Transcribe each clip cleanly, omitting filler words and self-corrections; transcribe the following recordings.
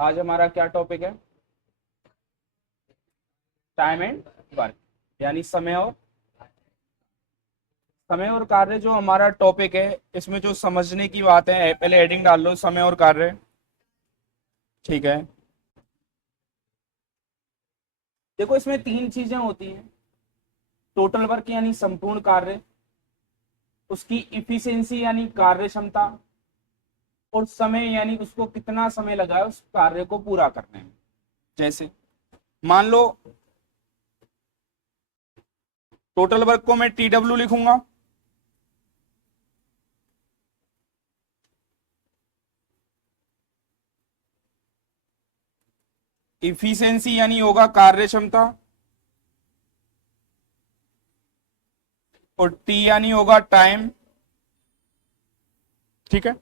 आज हमारा क्या टॉपिक है? टाइम एंड वर्क, यानी समय और कार्य जो हमारा टॉपिक है। इसमें जो समझने की बात है, पहले हेडिंग डाल लो, समय और कार्य। ठीक है, देखो इसमें तीन चीजें होती हैं। टोटल वर्क यानी संपूर्ण कार्य, उसकी इफिशिएंसी यानी कार्य क्षमता, और समय यानी उसको कितना समय लगा है उस कार्य को पूरा करने में। जैसे मान लो टोटल वर्क को मैं TW लिखूंगा, इफिशिएंसी यानी होगा कार्य क्षमता, और T यानी होगा टाइम। ठीक है,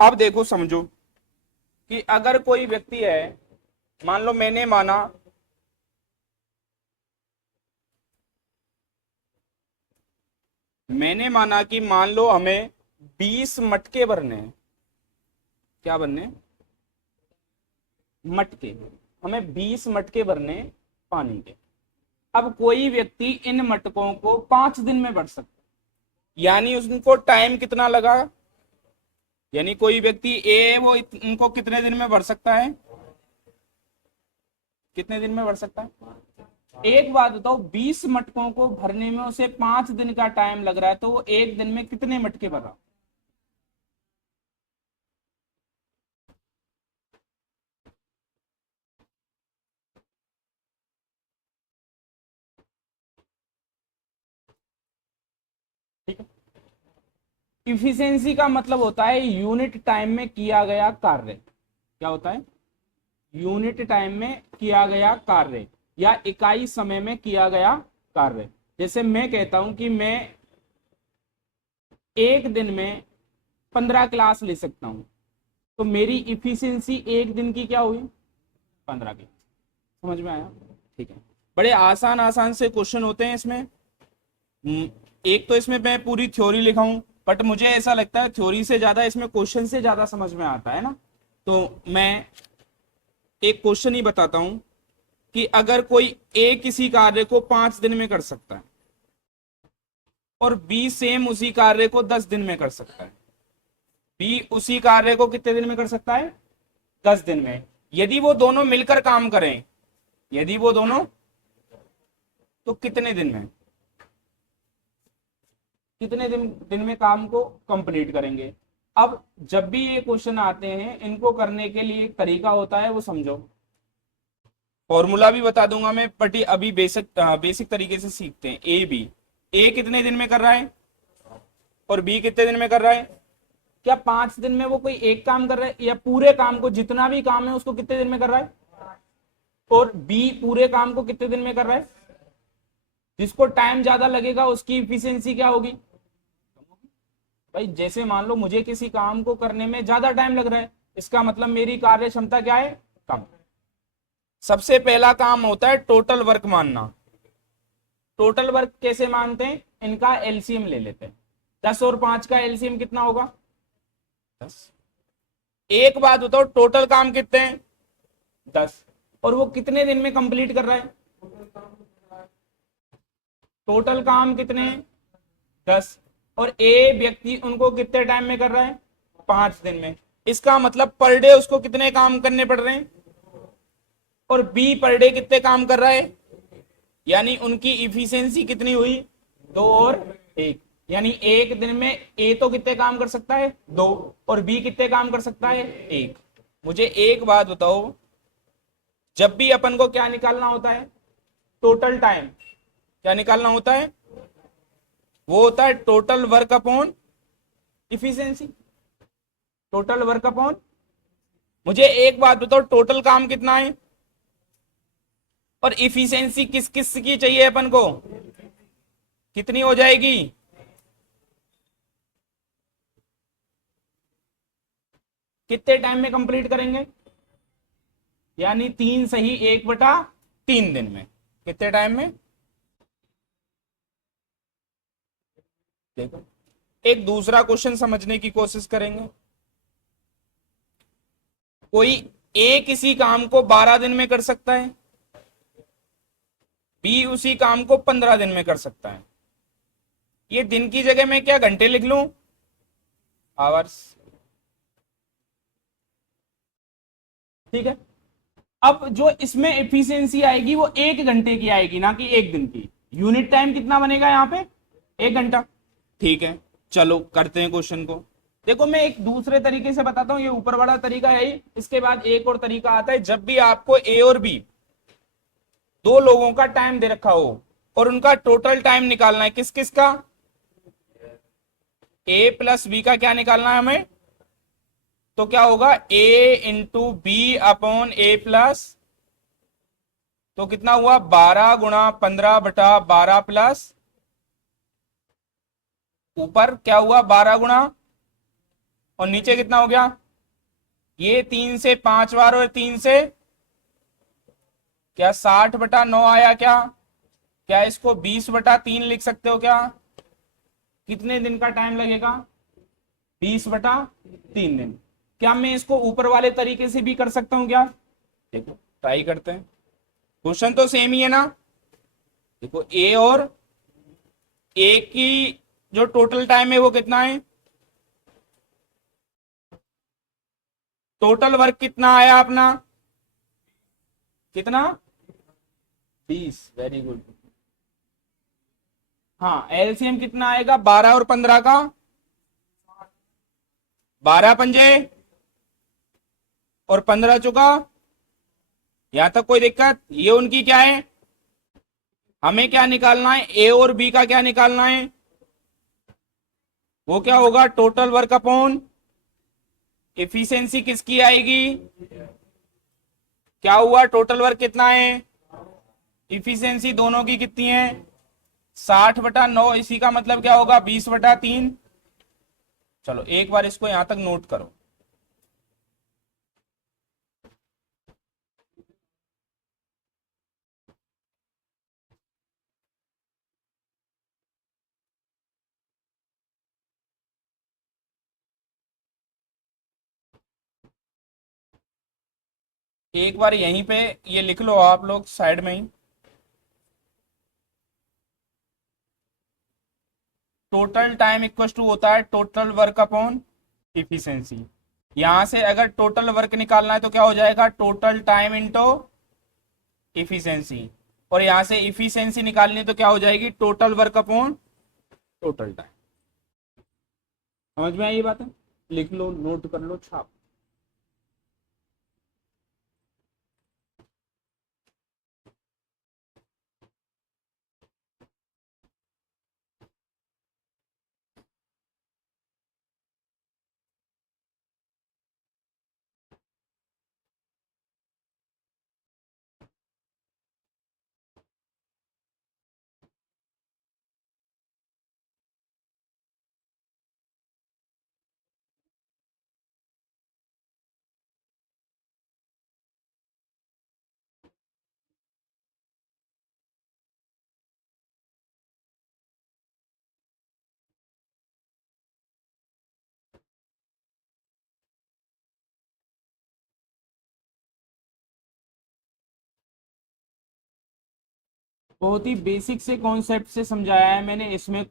अब देखो समझो कि अगर कोई व्यक्ति है, मान लो मैंने माना कि मान लो हमें 20 मटके भरने हैं। क्या भरने हैं? मटके। हमें 20 मटके भरने हैं पानी के। अब कोई व्यक्ति इन मटकों को 5 दिन में भर सकता है, यानी उनको टाइम कितना लगा? यानी कोई व्यक्ति ए वो इनको कितने दिन में भर सकता है? कितने दिन में भर सकता है? एक बात बताओ, 20 मटकों को भरने में उसे 5 दिन का टाइम लग रहा है, तो वो एक दिन में कितने मटके भर रहा? ठीक है, इफिशियंसी का मतलब होता है यूनिट टाइम में किया गया कार्य। क्या होता है? यूनिट टाइम में किया गया कार्य या इकाई समय में किया गया कार्य। जैसे मैं कहता हूं कि मैं एक दिन में 15 क्लास ले सकता हूं, तो मेरी इफिशियंसी एक दिन की क्या हुई? 15 की। समझ में आया? ठीक है, बड़े आसान आसान से क्वेश्चन होते हैं इसमें। एक तो इसमें मैं पूरी थ्योरी लिखा हूं, बट मुझे ऐसा लगता है थ्योरी से ज्यादा इसमें क्वेश्चन से ज्यादा समझ में आता है ना। तो मैं एक क्वेश्चन ही बताता हूं कि अगर कोई ए किसी कार्य को 5 दिन में कर सकता है और बी सेम उसी कार्य को 10 दिन में कर सकता है, बी उसी कार्य को कितने दिन में कर सकता है? 10 दिन में। यदि वो दोनों मिलकर काम करें, यदि वो दोनों, तो कितने दिन में, कितने दिन में काम को कंप्लीट करेंगे? अब जब भी ये क्वेश्चन आते हैं, इनको करने के लिए एक तरीका होता है, वो समझो। फॉर्मूला भी बता दूंगा मैं, बट ये अभी बेसिक बेसिक तरीके से सीखते हैं। ए कितने दिन में कर रहा है और बी कितने दिन में कर रहा है? क्या 5 दिन में वो कोई एक काम कर रहा है, या पूरे काम को, जितना भी काम है उसको कितने दिन में कर रहा है? और बी पूरे काम को कितने दिन में कर रहा है? जिसको टाइम ज्यादा लगेगा उसकी इफिशियंसी क्या होगी? भाई जैसे मान लो मुझे किसी काम को करने में ज्यादा टाइम लग रहा है, इसका मतलब मेरी कार्य क्षमता क्या है? कम। सबसे पहला काम होता है टोटल वर्क मानना। टोटल वर्क कैसे मानते हैं? इनका एलसीएम ले लेते हैं। 10 और 5 का एलसीएम कितना होगा? 10। एक बात बताओ, टोटल काम कितने हैं? 10। और वो कितने दिन में कंप्लीट कर रहा है? टोटल काम कितने हैं? 10। और ए व्यक्ति उनको कितने टाइम में कर रहा है? 5 दिन में। इसका मतलब पर डे उसको कितने काम करने पड़ रहे हैं? और बी पर डे कितने काम कर रहा है? यानी उनकी इफिशियंसी कितनी हुई? 2 और 1। यानी एक दिन में ए तो कितने काम कर सकता है? 2। और बी कितने काम कर सकता है? 1। मुझे एक बात बताओ, जब भी अपन को क्या निकालना होता है? Total time. क्या निकालना होता है? वो होता है total work upon efficiency. Total work upon, मुझे एक बात बताओ, टोटल काम कितना है और इफिशियंसी किस किस की चाहिए अपन को? कितनी हो जाएगी? कितने टाइम में कंप्लीट करेंगे? यानी 3 सही 1/3 दिन में। कितने टाइम में? देखो, एक दूसरा क्वेश्चन समझने की कोशिश करेंगे। कोई ए किसी काम को 12 दिन में कर सकता है, बी उसी काम को 15 दिन में कर सकता है। ये दिन की जगह मैं क्या घंटे लिख लूं, आवर्स। ठीक है। अब जो इसमें एफिशिएंसी आएगी वो 1 घंटे की आएगी, ना कि 1 दिन की। यूनिट टाइम कितना बनेगा यहाँ पे, 1 घंटा। ठीक है, चलो करते हैं क्वेश्चन को। देखो मैं एक दूसरे तरीके से बताता हूँ, ये ऊपर वाला तरीका है ही, इसके बाद एक और तरीका आता है। जब भी आपको ए और बी दो लोगों का टाइम दे रखा हो और उनका टोटल टाइम निकालना है, किस किस का, ए प्लस बी का क्या निकालना है हमें, तो क्या होगा ए into B upon a plus, तो कितना हुआ 12 × 15/12 प्लस ऊपर क्या हुआ 12 गुणा, और नीचे कितना हो गया, ये 3 से 5 बार और 3 से क्या 60/9 आया क्या, क्या इसको 20/3 लिख सकते हो क्या, कितने दिन का टाइम लगेगा, 20/3 दिन। क्या मैं इसको ऊपर वाले तरीके से भी कर सकता हूं क्या, देखो ट्राई करते हैं। क्वेश्चन तो सेम ही है ना। देखो ए और ए की जो टोटल टाइम है वो कितना है, टोटल वर्क कितना आया अपना, कितना, 20। Very good. हाँ एलसीएम कितना आएगा 12 और 15 का, 12 पंजे और 15 चुका। यहां तक कोई दिक्कत, ये उनकी क्या है, हमें क्या निकालना है, ए और बी का क्या निकालना है, वो क्या होगा टोटल वर्क अपॉन एफिशिएंसी किसकी आएगी, क्या हुआ टोटल वर्क कितना है, इफिशियंसी दोनों की कितनी है, 60/9। इसी का मतलब क्या होगा 20/3। चलो एक बार इसको यहां तक नोट करो। एक बार यहीं पे ये लिख लो आप लोग साइड में ही, टोटल टाइम इक्वल टू होता है टोटल वर्क अपॉन इफिशियंसी। यहां से अगर टोटल वर्क निकालना है तो क्या हो जाएगा टोटल टाइम इंटू इफिशियंसी, और यहां से इफिशियंसी निकालनी है तो क्या हो जाएगी total work upon total time. समझ में आई ये बात है, लिख लो नोट कर लो छाप। बहुत ही बेसिक से कॉन्सेप्ट से समझाया है मैंने इसमें।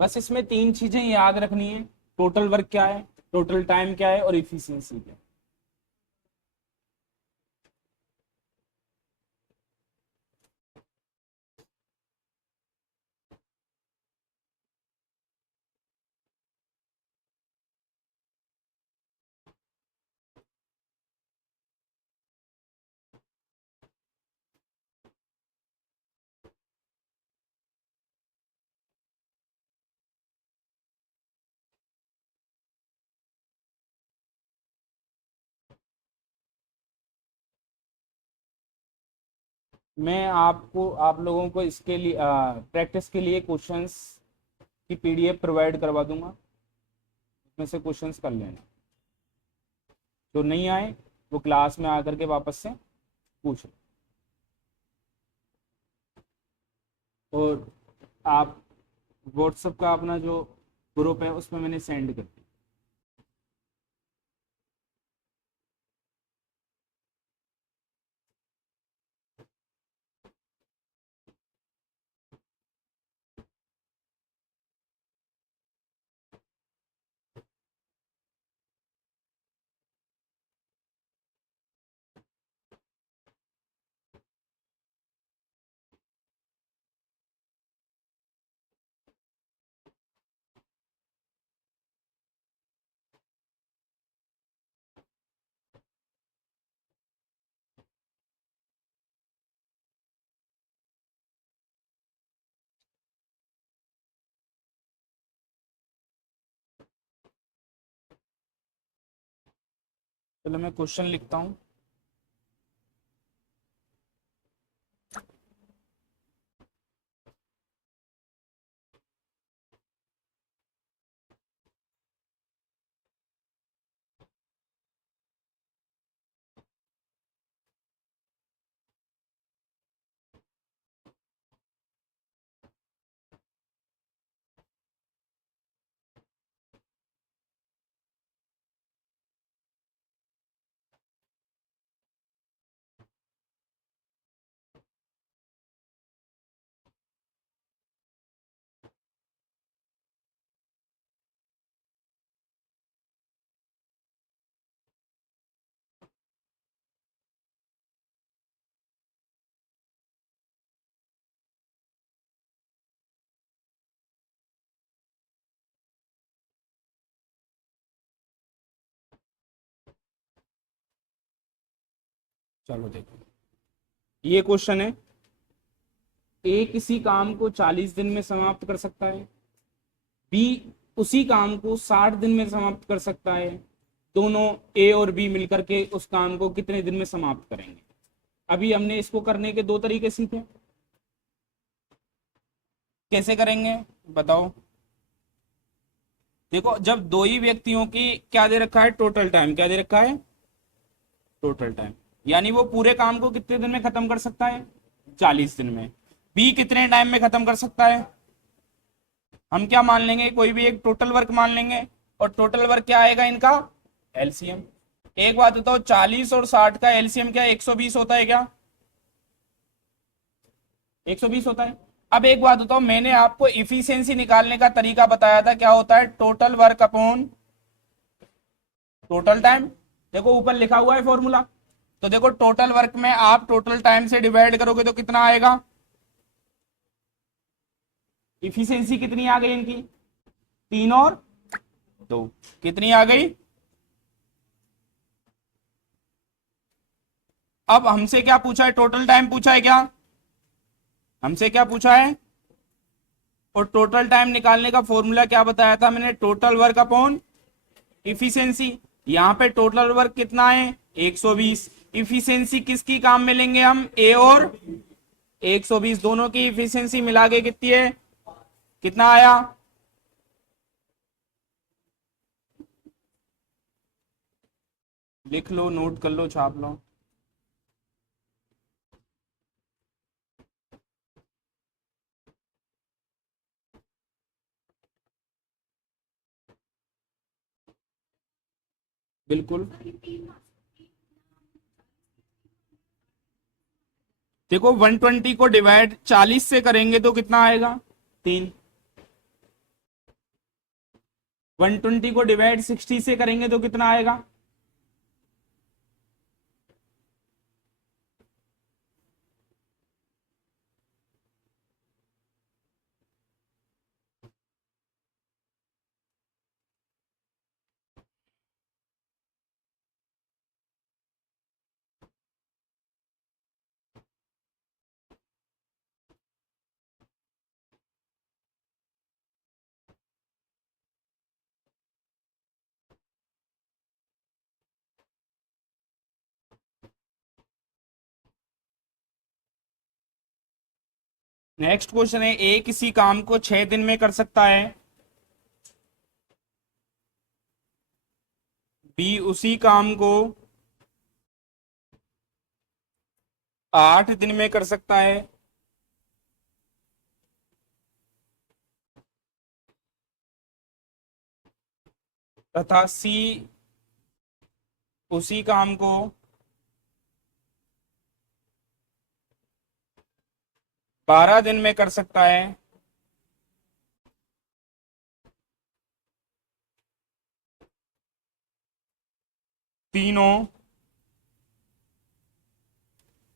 बस इसमें 3 चीजें याद रखनी है, टोटल वर्क क्या है, टोटल टाइम क्या है, और इफिशियंसी क्या है। मैं आपको आप लोगों को इसके लिए प्रैक्टिस के लिए क्वेश्चंस की पीडीएफ प्रोवाइड करवा दूंगा, उसमें से क्वेश्चंस कर लेना। जो नहीं आए वो क्लास में आकर के वापस से पूछ लो। और आप व्हाट्सएप का अपना जो ग्रुप है उसमें मैंने सेंड कर दिया। चलो मैं क्वेश्चन लिखता हूँ। चलो देखो, ये क्वेश्चन है, ए किसी काम को 40 दिन में समाप्त कर सकता है, बी उसी काम को 60 दिन में समाप्त कर सकता है। दोनों ए और बी मिलकर के उस काम को कितने दिन में समाप्त करेंगे? अभी हमने इसको करने के दो तरीके सीखे, कैसे करेंगे बताओ। देखो, जब दो ही व्यक्तियों की क्या दे रखा है, टोटल टाइम क्या दे रखा है, टोटल टाइम, यानी वो पूरे काम को कितने दिन में खत्म कर सकता है, 40 दिन में। बी कितने टाइम में खत्म कर सकता है, हम क्या मान लेंगे, कोई भी एक टोटल वर्क मान लेंगे, और टोटल वर्क क्या आएगा इनका, एलसीएम। एक बात बताओ, 40 और 60 का एलसीएम क्या 120 होता है क्या, 120 होता है। अब एक बात बताओ, मैंने आपको इफिशियंसी निकालने का तरीका बताया था, क्या होता है, total work upon total time. देखो ऊपर लिखा हुआ है फॉर्मूला, तो देखो टोटल वर्क में आप टोटल टाइम से डिवाइड करोगे तो कितना आएगा, इफिशियंसी कितनी आ गई इनकी, 3 और 2, कितनी आ गई। अब हमसे क्या पूछा है, टोटल टाइम पूछा है क्या, हमसे क्या पूछा है, और टोटल टाइम निकालने का फॉर्मूला क्या बताया था मैंने, टोटल वर्क अपॉन इफिशियंसी। यहाँ पे टोटल वर्क कितना है, 120। इफिशियंसी किसकी काम में लेंगे हम, ए और 120 दोनों की इफिशियंसी मिला के कितनी है, कितना आया, लिख लो, नोट कर लो, छाप लो। बिल्कुल, देखो 120 को डिवाइड 40 से करेंगे तो कितना आएगा, 3। 120 को डिवाइड 60 से करेंगे तो कितना आएगा, नेक्स्ट क्वेश्चन है, ए किसी काम को 6 दिन में कर सकता है, बी उसी काम को 8 दिन में कर सकता है, तथा सी उसी काम को 12 दिन में कर सकता है। तीनों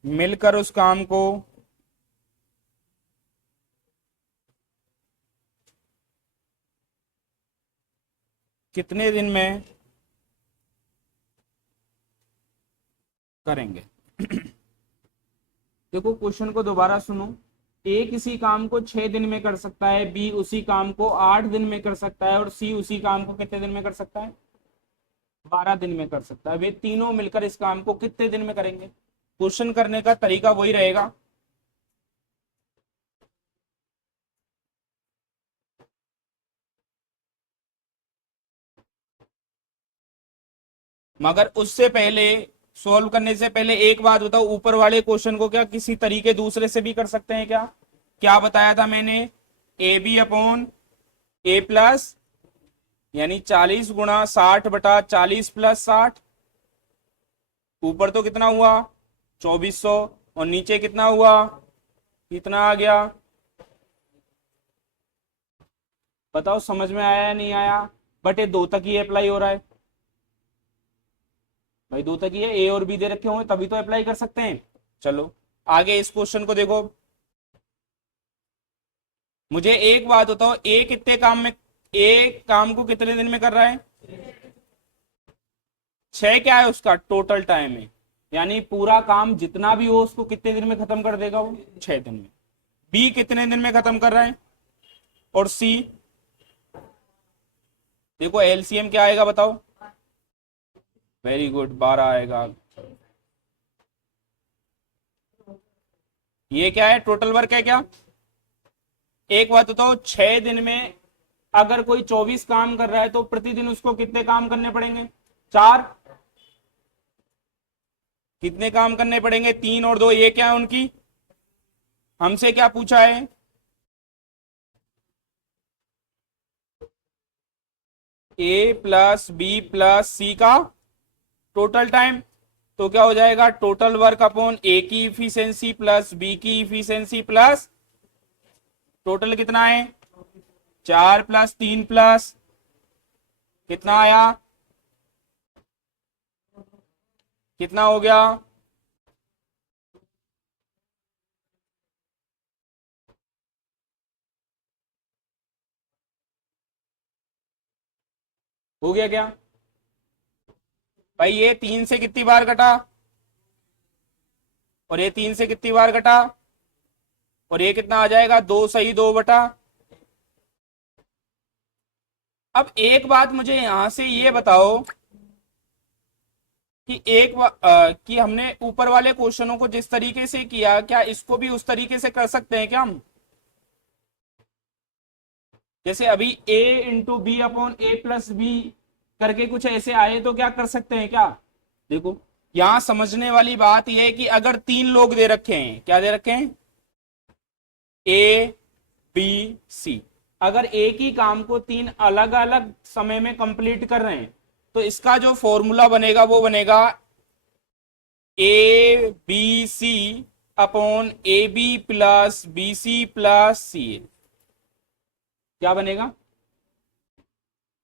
मिलकर उस काम को कितने दिन में करेंगे। देखो क्वेश्चन को दोबारा सुनो। ए किसी काम को 6 दिन में कर सकता है, बी उसी काम को 8 दिन में कर सकता है, और सी उसी काम को कितने दिन में कर सकता है, 12 दिन में कर सकता है। वे तीनों मिलकर इस काम को कितने दिन में करेंगे। क्वेश्चन करने का तरीका वही रहेगा। मगर उससे पहले, सॉल्व करने से पहले एक बात बताओ, ऊपर वाले क्वेश्चन को क्या किसी तरीके दूसरे से भी कर सकते हैं क्या। क्या बताया था मैंने, a b upon a plus, यानी 40 × 60/40 + 60। ऊपर तो कितना हुआ 2400, और नीचे कितना हुआ, कितना आ गया, बताओ समझ में आया या नहीं आया। बट ये 2 तक ही अप्लाई हो रहा है भाई, 2 तक ही है, ए और बी दे रखे होंगे तभी तो अप्लाई कर सकते हैं। चलो आगे इस क्वेश्चन को देखो। मुझे एक बात बताओ, ए कितने काम में, ए काम को कितने दिन में कर रहा है, 6 क्या है उसका टोटल टाइम है, यानी पूरा काम जितना भी हो उसको कितने दिन में खत्म कर देगा वो, 6 दिन में। बी कितने दिन में खत्म कर रहा है, और सी, देखो एलसीएम क्या आएगा बताओ, वेरी गुड 12 आएगा। ये क्या है, टोटल वर्क है क्या। एक बात बताओ, 6 दिन में अगर कोई 24 काम कर रहा है तो प्रतिदिन उसको कितने काम करने पड़ेंगे, 4। कितने काम करने पड़ेंगे, 3 और 2, ये क्या है उनकी, हमसे क्या पूछा है, ए प्लस बी प्लस सी का टोटल टाइम। तो क्या हो जाएगा, टोटल वर्क अपॉन ए की इफिशियंसी प्लस बी की इफिशियंसी प्लस टोटल कितना है, 4 + 3 प्लस कितना आया, कितना हो गया, हो गया क्या भाई। ये 3 से कितनी बार कटा, और ये 3 से कितनी बार कटा, और ये कितना आ जाएगा, 2 सही 2 बटा। अब एक बात मुझे यहां से ये बताओ कि कि हमने ऊपर वाले क्वेश्चनों को जिस तरीके से किया, क्या इसको भी उस तरीके से कर सकते हैं क्या हम। जैसे अभी a × b upon a + b करके कुछ ऐसे आए तो क्या कर सकते हैं क्या। देखो यहां समझने वाली बात यह है कि अगर 3 लोग दे रखे हैं, क्या दे रखे हैं, ए बी सी, अगर एक ही काम को 3 अलग अलग समय में कंप्लीट कर रहे हैं तो इसका जो फॉर्मूला बनेगा वो बनेगा A B C upon A B plus B C plus C. क्या बनेगा,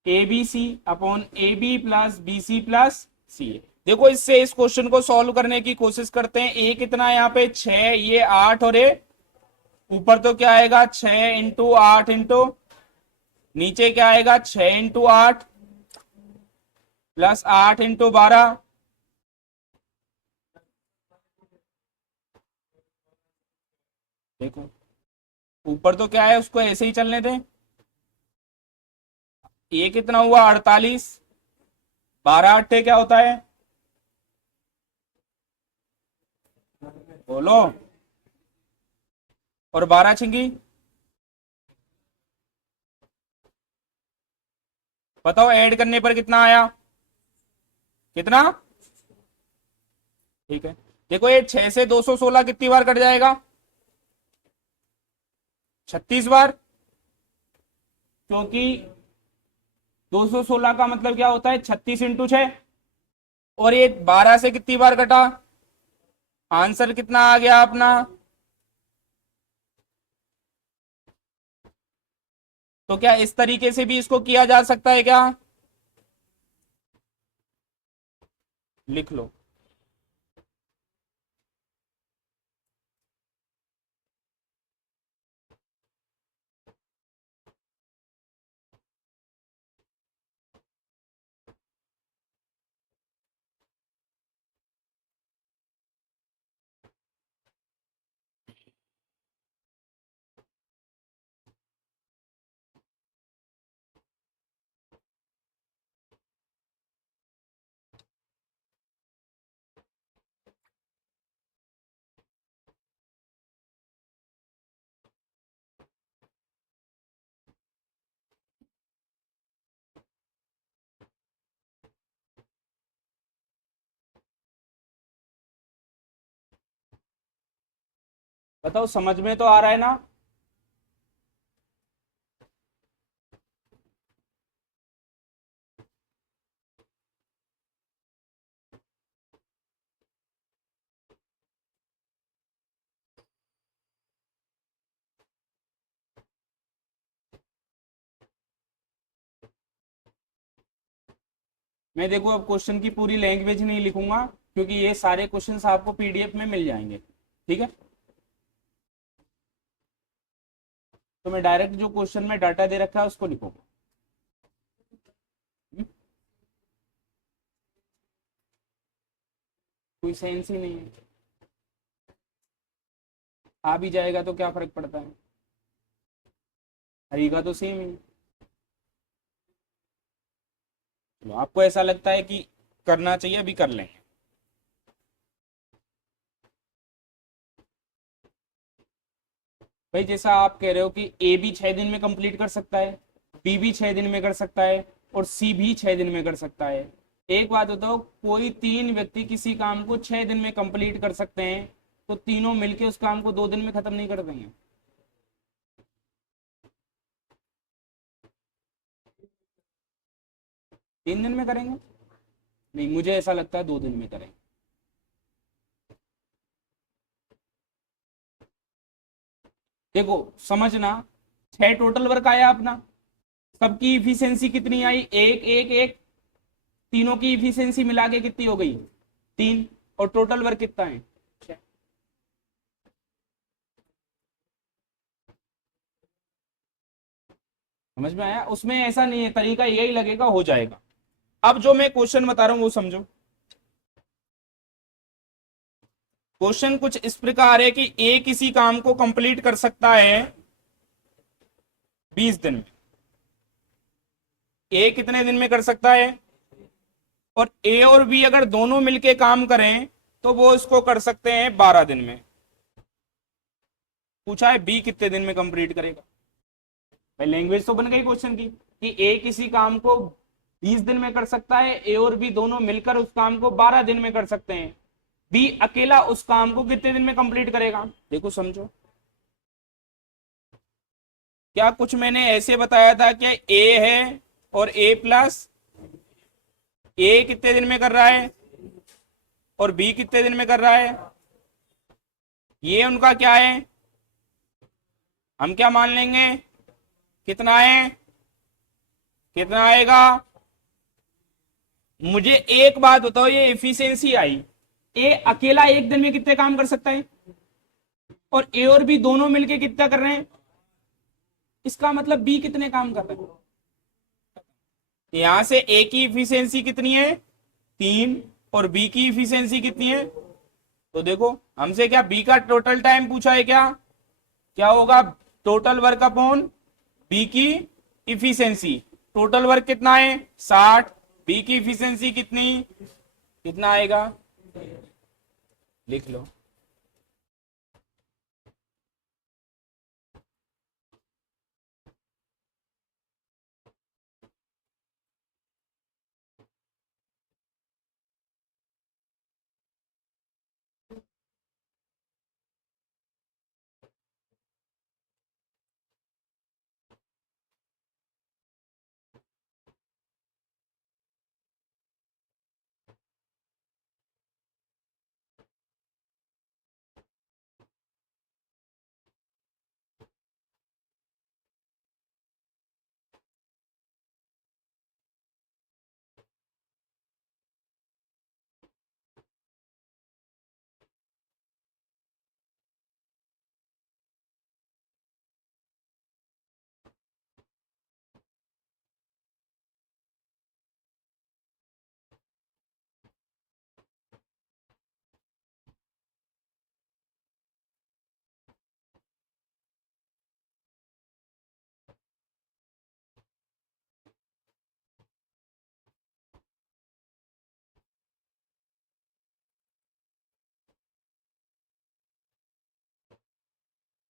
A B C upon A B plus B C plus C. देखो इससे इस क्वेश्चन को सॉल्व करने की कोशिश करते हैं। ए कितना है यहाँ पे 6, ये 8, और ये ऊपर तो क्या आएगा 6 × 8 इंटू, नीचे क्या आएगा 6 × 8 प्लस 8 × 12। देखो ऊपर तो क्या है, उसको ऐसे ही चलने दें। ये कितना हुआ 48, 12 8 क्या होता है, बोलो और 12 छिंगी, बताओ ऐड करने पर कितना आया, कितना? ठीक है, देखो ये 6 से 216 कितनी बार कट जाएगा, 36 बार, क्योंकि 216 का मतलब क्या होता है 36 इंटू 6, और ये 12 से कितनी बार कटा, आंसर कितना आ गया अपना, तो क्या इस तरीके से भी इसको किया जा सकता है क्या, लिख लो। बताओ समझ में तो आ रहा है ना? मैं देखो अब क्वेश्चन की पूरी लैंग्वेज नहीं लिखूंगा, क्योंकि ये सारे क्वेश्चंस आपको पीडीएफ में मिल जाएंगे, ठीक है। तो मैं डायरेक्ट जो क्वेश्चन में डाटा दे रखा है उसको लिखूंगा। कोई सेंस ही नहीं है, आ भी जाएगा तो क्या फर्क पड़ता है, रहेगा तो सेम ही। चलो आपको ऐसा लगता है कि करना चाहिए, अभी कर लेंगे। भाई जैसा आप कह रहे हो कि ए भी 6 दिन में कंप्लीट कर सकता है, बी भी 6 दिन में कर सकता है, और सी भी 6 दिन में कर सकता है। एक बात बताओ, कोई 3 व्यक्ति किसी काम को 6 दिन में कंप्लीट कर सकते हैं, तो तीनों मिलके उस काम को 2 दिन में खत्म नहीं कर देंगे? 3 दिन में करेंगे? नहीं, मुझे ऐसा लगता है 2 दिन में करेंगे। देखो समझना, 6 टोटल वर्क आया अपना, सबकी इफिशियंसी कितनी आई, एक एक एक, तीनों की इफिशियंसी मिला के कितनी हो गई, 3, और टोटल वर्क कितना है, 6। समझ में आया? उसमें ऐसा नहीं है, तरीका यही लगेगा, हो जाएगा। अब जो मैं क्वेश्चन बता रहा हूं वो समझो। क्वेश्चन कुछ इस प्रकार है कि ए किसी काम को कंप्लीट कर सकता है 20 दिन में। ए कितने दिन में कर सकता है, और ए और बी अगर दोनों मिलके काम करें तो वो इसको कर सकते हैं 12 दिन में। पूछा है बी कितने दिन में कंप्लीट करेगा। भाई लैंग्वेज तो बन गई क्वेश्चन की, कि ए किसी काम को 20 दिन में कर सकता है, ए और बी दोनों मिलकर उस काम को 12 दिन में कर सकते हैं, बी अकेला उस काम को कितने दिन में कंप्लीट करेगा। देखो समझो, क्या कुछ मैंने ऐसे बताया था कि ए है और ए प्लस, ए कितने दिन में कर रहा है और बी कितने दिन में कर रहा है, ये उनका क्या है, हम क्या मान लेंगे, कितना है, कितना आएगा। मुझे एक बात बताओ, ये एफिशिएंसी आई, ए अकेला 1 दिन में कितने काम कर सकता है, और ए और बी दोनों मिलके कितना कर रहे हैं, इसका मतलब बी कितने काम कर रहे हैं। यहां से ए की इफिशियंसी कितनी है, 3, और बी की इफिशियंसी कितनी है, तो देखो हमसे क्या बी का टोटल टाइम पूछा है, क्या क्या होगा, टोटल वर्क अपॉन बी की इफिशियंसी। टोटल वर्क कितना है 60, बी की इफिशियंसी कितनी, कितना आएगा, लिख लो।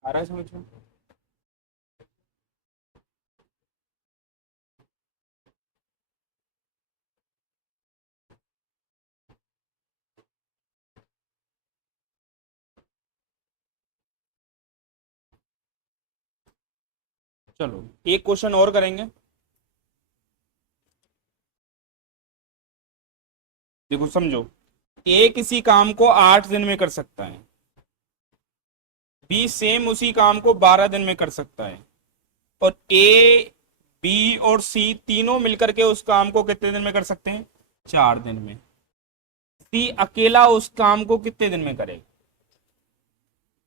आ रहा है समझ में? चलो एक क्वेश्चन और करेंगे। देखो समझो, ए किसी काम को 8 दिन में कर सकता है, बी सेम उसी काम को 12 दिन में कर सकता है, और ए बी और सी तीनों मिलकर के उस काम को कितने दिन में कर सकते हैं? 4 दिन में। सी अकेला उस काम को कितने दिन में करेगा?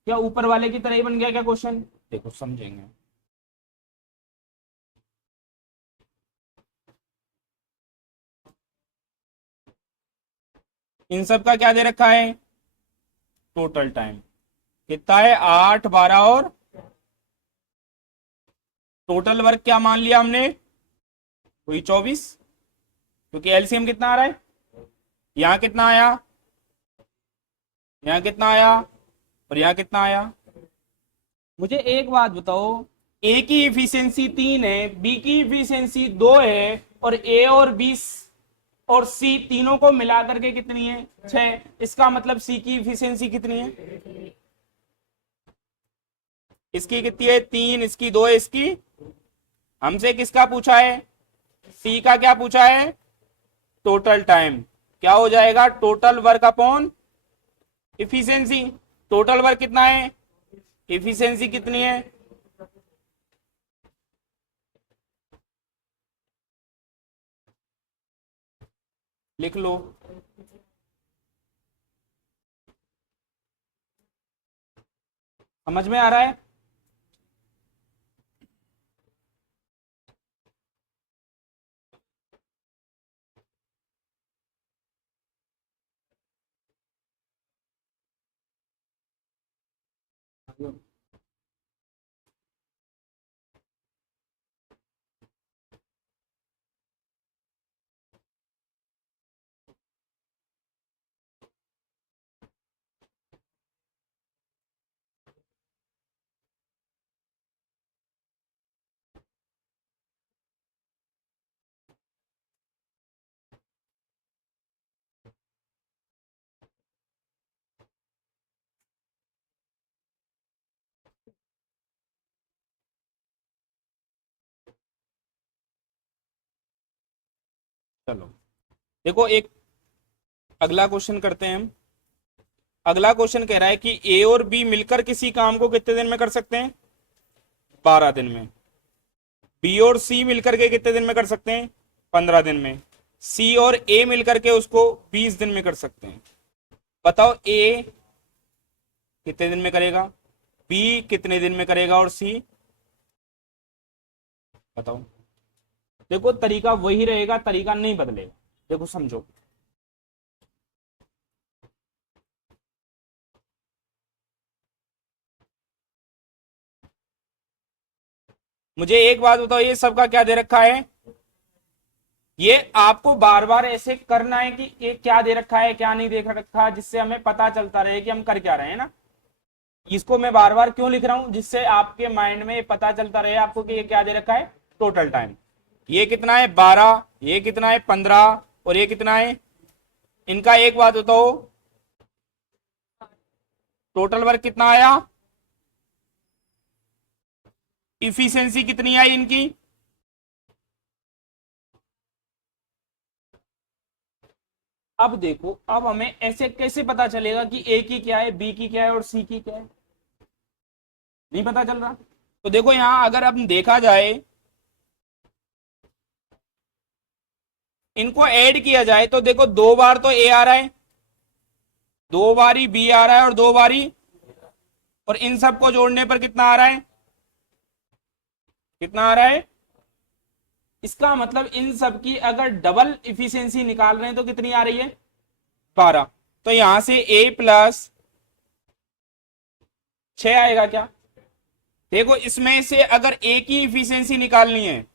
क्या ऊपर वाले की तरह ही बन गया क्या क्वेश्चन? देखो समझेंगे। इन सब का क्या दे रखा है? टोटल टाइम कितना है? 8, 12 और टोटल वर्क क्या मान लिया हमने? वही 24, क्योंकि एलसीएम कितना आ रहा है? यहां कितना आया, यहां कितना आया, और यहां कितना आया? मुझे एक बात बताओ, ए की इफिशियंसी 3 है, बी की इफिशियंसी 2 है, और ए और बी और सी तीनों को मिला करके कितनी है? 6। इसका मतलब सी की इफिशियंसी कितनी है? इसकी कितनी है? 3, इसकी 2 है, इसकी। हमसे किसका पूछा है? सी का क्या पूछा है? Total time. क्या हो जाएगा? Total work upon efficiency. Total work कितना है? इफिशियंसी कितनी है? लिख लो। समझ में आ रहा है? चलो देखो, एक अगला क्वेश्चन करते हैं हम। अगला क्वेश्चन कह रहा है कि ए और बी मिलकर किसी काम को कितने दिन में कर सकते हैं? 12 दिन में। बी और सी मिलकर के कितने दिन में कर सकते हैं? 15 दिन में। सी और ए मिलकर के उसको 20 दिन में कर सकते हैं। बताओ ए कितने दिन में करेगा, बी कितने दिन में करेगा, और सी बताओ। देखो तरीका वही रहेगा, तरीका नहीं बदलेगा। देखो समझो, मुझे एक बात बताओ, ये सबका क्या दे रखा है? ये आपको बार बार ऐसे करना है कि ये क्या दे रखा है क्या नहीं दे रखा, जिससे हमें पता चलता रहे कि हम कर क्या रहे हैं ना। इसको मैं बार बार क्यों लिख रहा हूं? जिससे आपके माइंड में पता चलता रहे आपको कि ये क्या दे रखा है? Total time. ये कितना है? 12, ये कितना है? 15, और ये कितना है? इनका एक बात बताओ, टोटल वर्क कितना आया? इफिशियंसी कितनी आई इनकी? अब देखो, अब हमें ऐसे कैसे पता चलेगा कि ए की क्या है, बी की क्या है, और सी की क्या है? नहीं पता चल रहा। तो देखो यहां अगर अब देखा जाए, इनको ऐड किया जाए तो देखो 2 बार तो ए आ रहा है, 2 बारी बी आ रहा है, और 2 बारी, और इन सबको जोड़ने पर कितना आ रहा है? कितना आ रहा है? इसका मतलब इन सब की अगर डबल इफिशियंसी निकाल रहे हैं तो कितनी आ रही है? 12। तो यहां से A + 6 आएगा क्या? देखो इसमें से अगर ए की इफिशियंसी निकालनी है,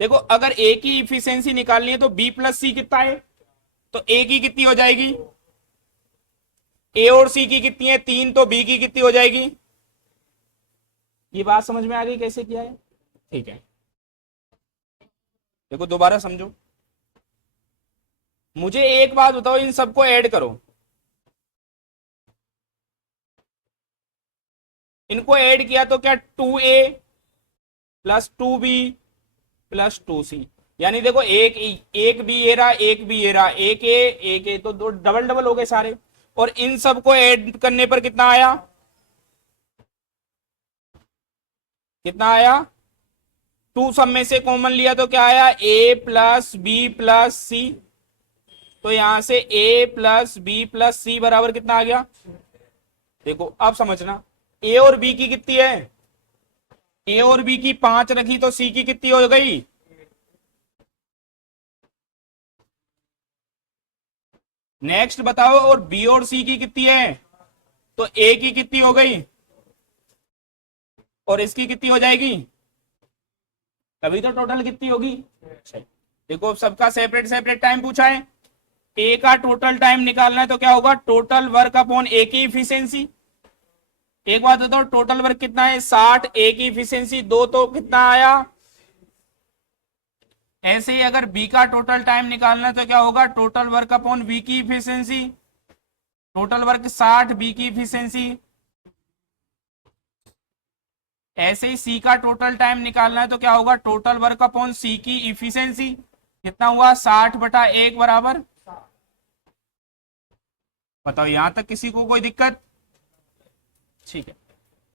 देखो अगर ए की इफिशियंसी निकालनी है तो B + C कितना है? तो ए की कितनी हो जाएगी? ए और सी की कितनी है 3, तो बी की कितनी हो जाएगी। ये बात समझ में आ गई कैसे किया है। ठीक है, देखो दोबारा समझो। मुझे एक बात बताओ, इन सबको ऐड करो, इनको ऐड किया तो क्या 2a plus 2b plus 2c, यानी देखो एक एक भी ये रहा, एक भी ये रहा, एक ए तो दो डबल डबल हो गए सारे। और इन सबको ऐड करने पर कितना आया, कितना आया 2, सब में से कॉमन लिया तो क्या आया a प्लस बी प्लस सी। तो यहां से a प्लस बी प्लस सी बराबर कितना आ गया। देखो अब समझना, a और b की कितनी है, a और b की 5 रखी तो c की कितनी हो गई। नेक्स्ट बताओ, और b और c की कितनी है, तो a की कितनी हो गई और इसकी कितनी हो जाएगी, तभी तो टोटल कितनी होगी। देखो सबका सेपरेट सेपरेट टाइम पूछा है, ए का टोटल टाइम निकालना है तो क्या होगा, टोटल वर्क अपॉन ए की इफिशियंसी। एक बात बताओ, टोटल वर्क कितना है 60, ए की इफिशियंसी 2, तो कितना आया। ऐसे ही अगर बी का टोटल टाइम निकालना है तो क्या होगा, टोटल वर्क अपॉन बी की इफिशियंसी, टोटल वर्क 60, बी की इफिशियंसी। ऐसे ही सी का टोटल टाइम निकालना है तो क्या होगा, टोटल वर्क अपॉन सी की इफिशियंसी, कितना हुआ 60/1 बराबर। बताओ यहां तक किसी को कोई दिक्कत। ठीक है,